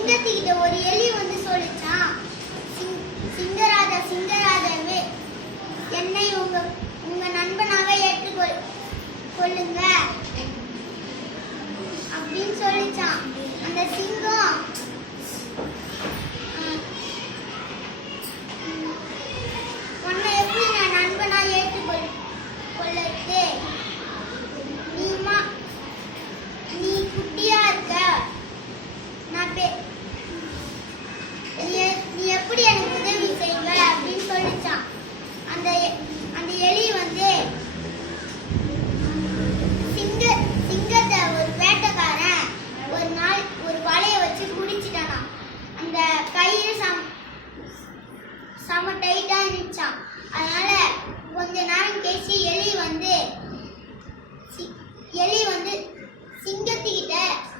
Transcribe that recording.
சிங்கத்துக்கிட்ட ஒரு எலி வந்து சொல்லிச்சான், சிங்கராஜாவே, என்னை உங்க நண்பனாக ஏற்றுக்கொள்ளுங்க அப்படின்னு சொல்லிச்சான். அந்த சிங்கம் உன்னை எப்படி நான் நண்பனா ஏற்றுக்கொள்ளது? நீ குட்டியா இருக்க, நான்